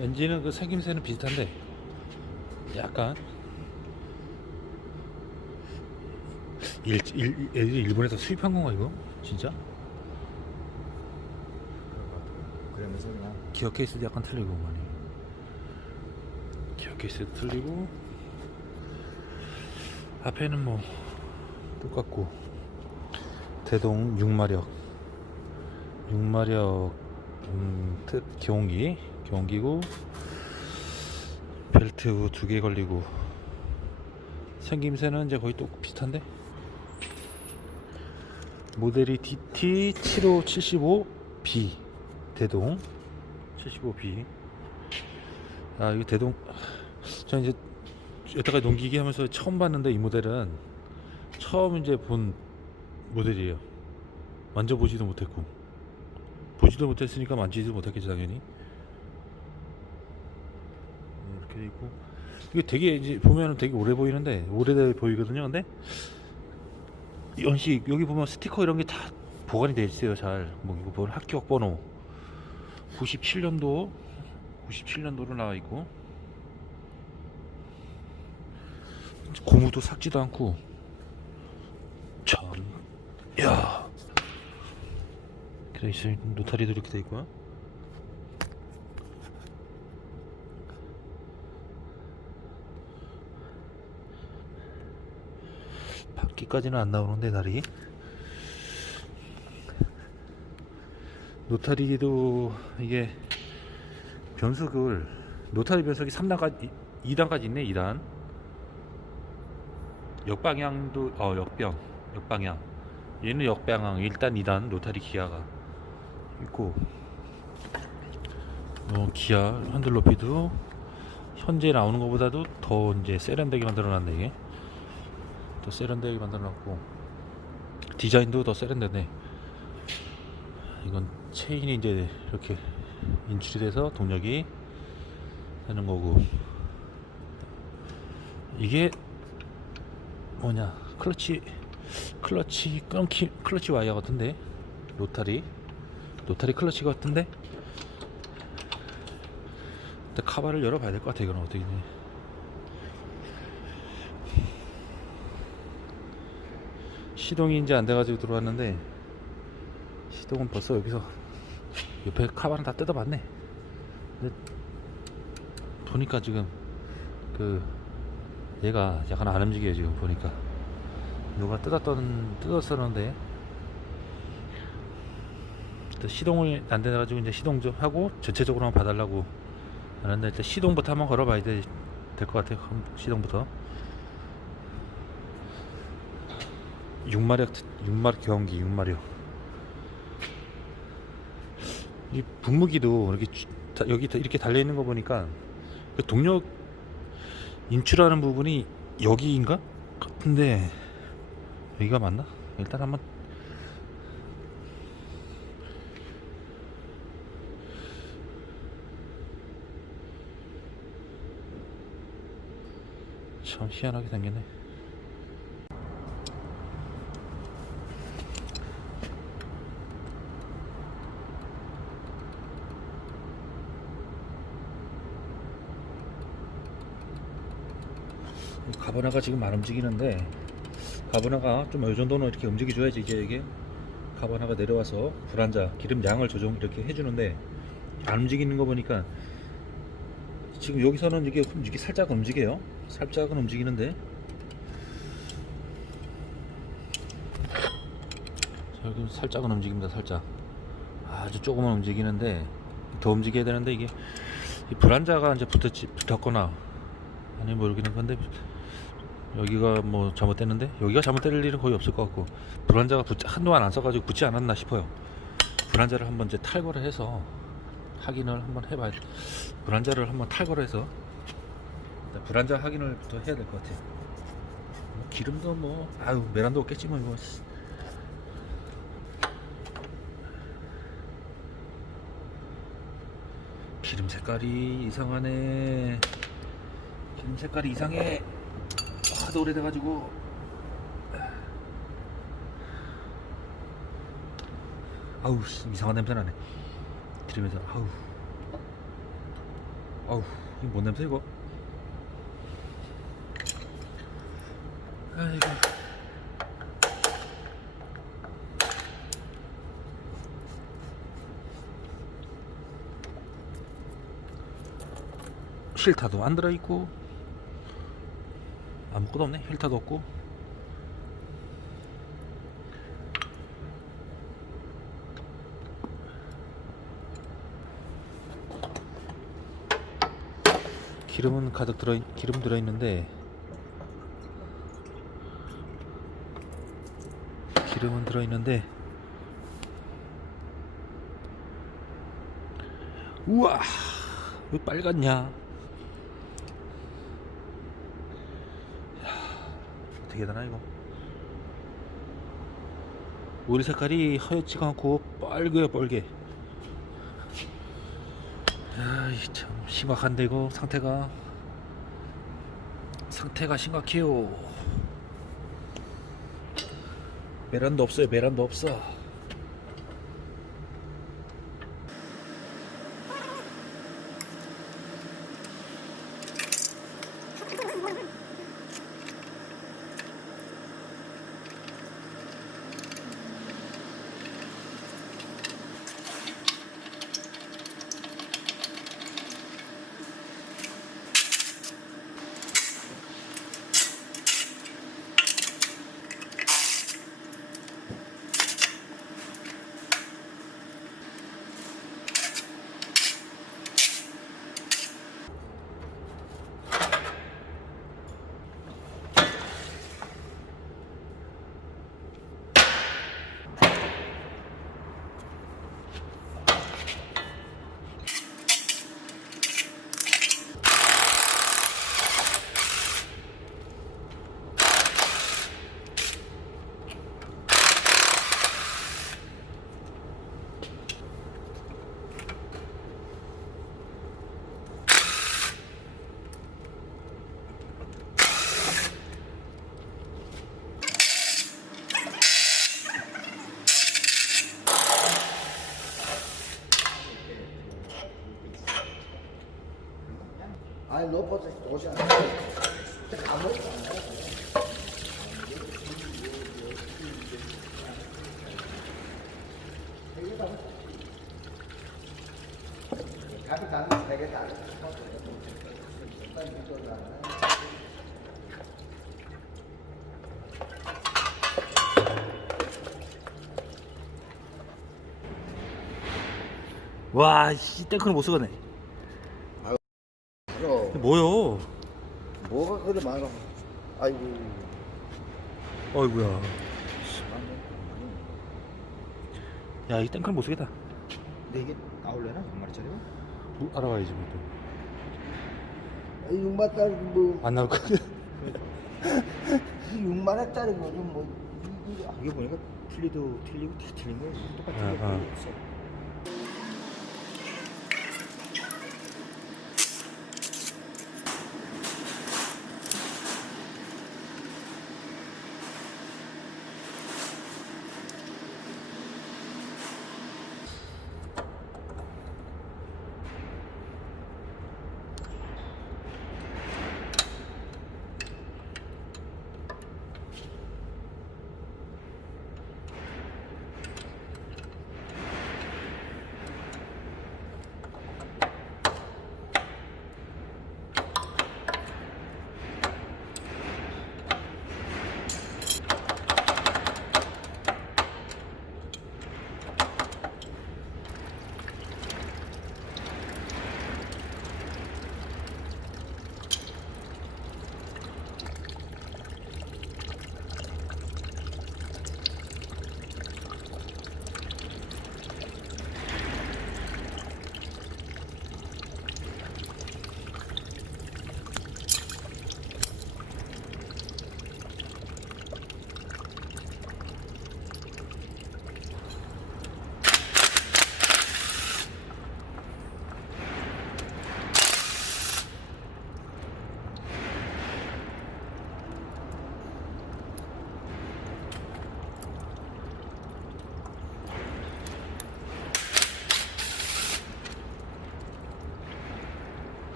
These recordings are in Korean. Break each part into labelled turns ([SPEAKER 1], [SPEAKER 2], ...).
[SPEAKER 1] 엔진은 그 생김새는 비슷한데 약간 일, 일, 일본에서 수입한 건가 이거? 진짜?
[SPEAKER 2] 그러면서 그냥
[SPEAKER 1] 기어 케이스도 약간 틀리고 많이 기어 케이스도 틀리고 앞에는 뭐 똑같고 대동 6마력 6마력 음, 트- 경 운기 경운기고 벨트 두개 걸리고. 생김새는 이제 거의 또 비슷한데? 모델이 DT7575B 대동. 75B 아 이거 대동. 저 이제 여태까지 농기기 하면서 처음 봤는데 이 모델은 처음 이제 본 모델이에요. 만져보지도 못했고. 보지도 못했으니까 만지지도 못했겠지 당연히 돼 있고. 이게 되게 이제 보면은 되게 오래 보이는데 오래돼 보이거든요. 근데 연식 여기 보면 스티커 이런 게 다 보관이 돼 있어요 잘뭐 이거 보면 합격 번호. 97년도 97년도로 나와 있고. 고무도 삭지도 않고. 참 야. 그래 있어 노타리도 이렇게 돼 있고요 바퀴까지는 안 나오는데 날이? 노타리도 이게 변속을 노타리 변속이 3단까지 2단까지 있네 2단. 역방향도 어 역병 역방향. 얘는 역방향 1단 2단 노타리 기아가 있고. 어 기아 핸들 높이도 현재 나오는 것보다도 더 이제 세련되게 만들어 놨네 이게 더 세련되게 만들어 놨고 디자인도 더 세련되네. 이건 체인이 이제 이렇게 인출이 돼서 동력이 되는 거고. 이게 뭐냐 클러치 클러치 끊기 클러치 와이어 같은데? 로타리. 로타리 클러치 같은데? 일단 카바를 열어봐야 될 것 같아 이건 어떻게 시동이 이제 안 돼가지고 들어왔는데 시동은 벌써 여기서 옆에 카바는 다 뜯어봤네. 근데 보니까 지금 그 얘가 약간 안 움직여요 지금 보니까. 누가 뜯었던 뜯었었는데. 또 시동을 안 돼가지고 이제 시동 좀 하고 전체적으로 한번 봐달라고 하는데 일단 시동부터 한번 걸어봐야 될 것 같아요 한- 시동부터 6마력 6마력 경기 6마력 이 분무기도 이렇게 여기 다 이렇게 달려 있는 거 보니까 그 동력 인출하는 부분이 여기인가 같은데 여기가 맞나? 일단 한번 참 희한하게 생겼네. 가버나가 지금 안 움직이는데 가버나가 좀 이 정도는 이렇게 움직여줘야지 이제 이게 가버나가 내려와서 불안자 기름 양을 조정 이렇게 해주는데 안 움직이는 거 보니까 지금 여기서는 이게 이게 살짝 움직여요. 살짝은 움직이는데. 자, 여기 살짝은 움직입니다 살짝. 아주 조금은 움직이는데 더 움직여야 되는데 이게 이 불안자가 이제 붙었지 붙었거나 아니 모르겠는 건데 여기가 뭐 잘못됐는데? 여기가 잘못될 일은 거의 없을 것 같고 불안자가 붙, 한동안 안 써가지고 붙지 않았나 싶어요. 불안자를 한번 이제 탈거를 해서 확인을 한번 해봐야 돼. 불안자를 한번 탈거를 해서 불안자 확인을부터 해야 될 것 같아 뭐 기름도 뭐 아유 메란도 없겠지 뭐 이거. 기름 색깔이 이상하네. 기름 색깔이 이상해 하도 오래돼가지고. 아우 씨, 이상한 냄새 나네. 기름에서 아우. 어우 이거 뭔 냄새 이거? 아이고. 힐타도 안 들어있고 아무것도 없네. 힐타도 없고. 기름은 가득 들어 기름 들어 있는데 기름은 들어 있는데 우와 왜 빨갛냐 어떻게 되나 이거? 오일 색깔이 하얗지가 않고 빨개요 빨개. 아이 참 심각한데 이거 상태가. 상태가 심각해요. 메란도 없어요 메란도 없어
[SPEAKER 2] 높아서 도시 안 돼. 아무것도 안 돼. 가비 다는 되겠다.
[SPEAKER 1] 와이 탱크는 못 쓰겠네 뭐요
[SPEAKER 2] 뭐가 그래 많아. 아이고.
[SPEAKER 1] 어이구야 야 이 탱크는 못 쓰겠다
[SPEAKER 2] 근데 이게 나올래나 한 마리짜리?
[SPEAKER 1] 뭐, 알아봐야지 뭐.
[SPEAKER 2] 육만 짜리 뭐
[SPEAKER 1] 안 나올 거야
[SPEAKER 2] 육만 원짜리 뭐좀 뭐 이게 아, 이게 보니까 틀리도 틀리고 다 틀린 거 똑같은
[SPEAKER 1] 아,
[SPEAKER 2] 게
[SPEAKER 1] 아.
[SPEAKER 2] 있어.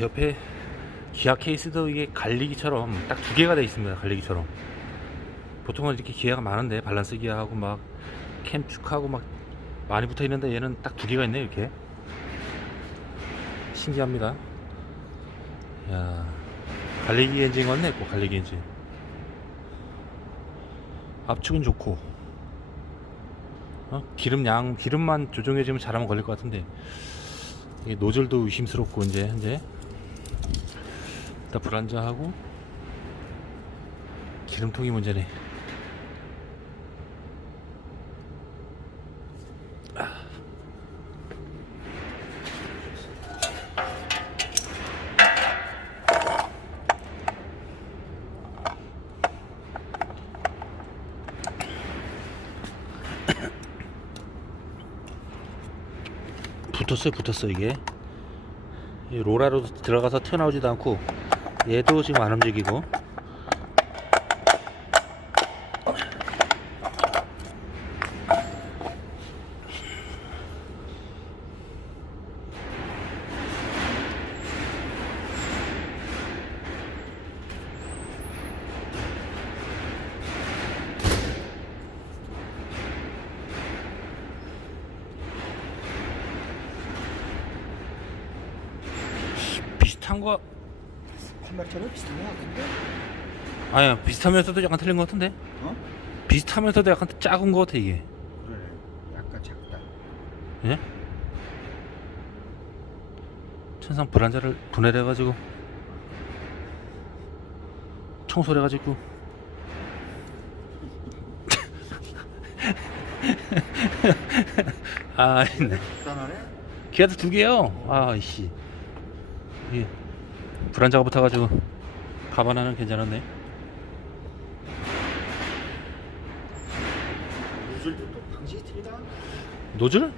[SPEAKER 1] 옆에 기아 케이스도 이게 갈리기처럼 딱 두 개가 돼 있습니다 갈리기처럼. 보통은 이렇게 기아가 많은데 밸런스 기아하고 막 캠축하고 막 많이 붙어 있는데 얘는 딱 두 개가 있네 이렇게. 신기합니다. 야 갈리기 엔진 같네 꼭 갈리기 엔진. 압축은 좋고. 어? 기름 양 기름만 조정해주면 잘하면 걸릴 것 같은데. 이게 노즐도 의심스럽고 이제 현재 일단 불안자하고 기름통이 문제네. 붙었어요 붙었어 이게. 이 로라로 들어가서 튀어나오지도 않고 얘도 지금 안 움직이고. 비슷한 거
[SPEAKER 2] 판매처럼 비슷한 거 같은데?
[SPEAKER 1] 아니야 비슷하면서도 약간 틀린 것 같은데
[SPEAKER 2] 어?
[SPEAKER 1] 비슷하면서도 약간 작은 것 같아 이게
[SPEAKER 2] 그래 약간 작다
[SPEAKER 1] 예? 천상 불안자를 분해해가지고 청소를 해가지고 아 있네
[SPEAKER 2] 간단하네?
[SPEAKER 1] 기아도 두 개요 아이씨 이게 불안자가 붙어가지고 가방 하나는 괜찮았네
[SPEAKER 2] 노즐도 또 방식이 틀리다
[SPEAKER 1] 노즐?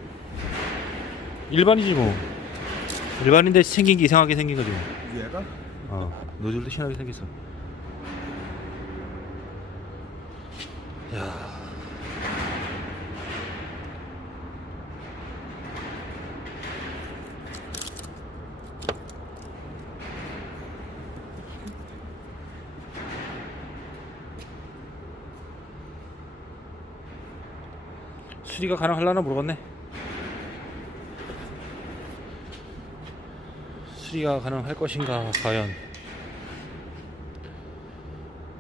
[SPEAKER 1] 일반이지 뭐 일반인데 생긴 게 이상하게 생긴 거지 뭐.
[SPEAKER 2] 얘가?
[SPEAKER 1] 어 노즐도 신하게 생겼어 야 수리가 가능하려나 모르겠네. 수리가 가능할 것인가 과연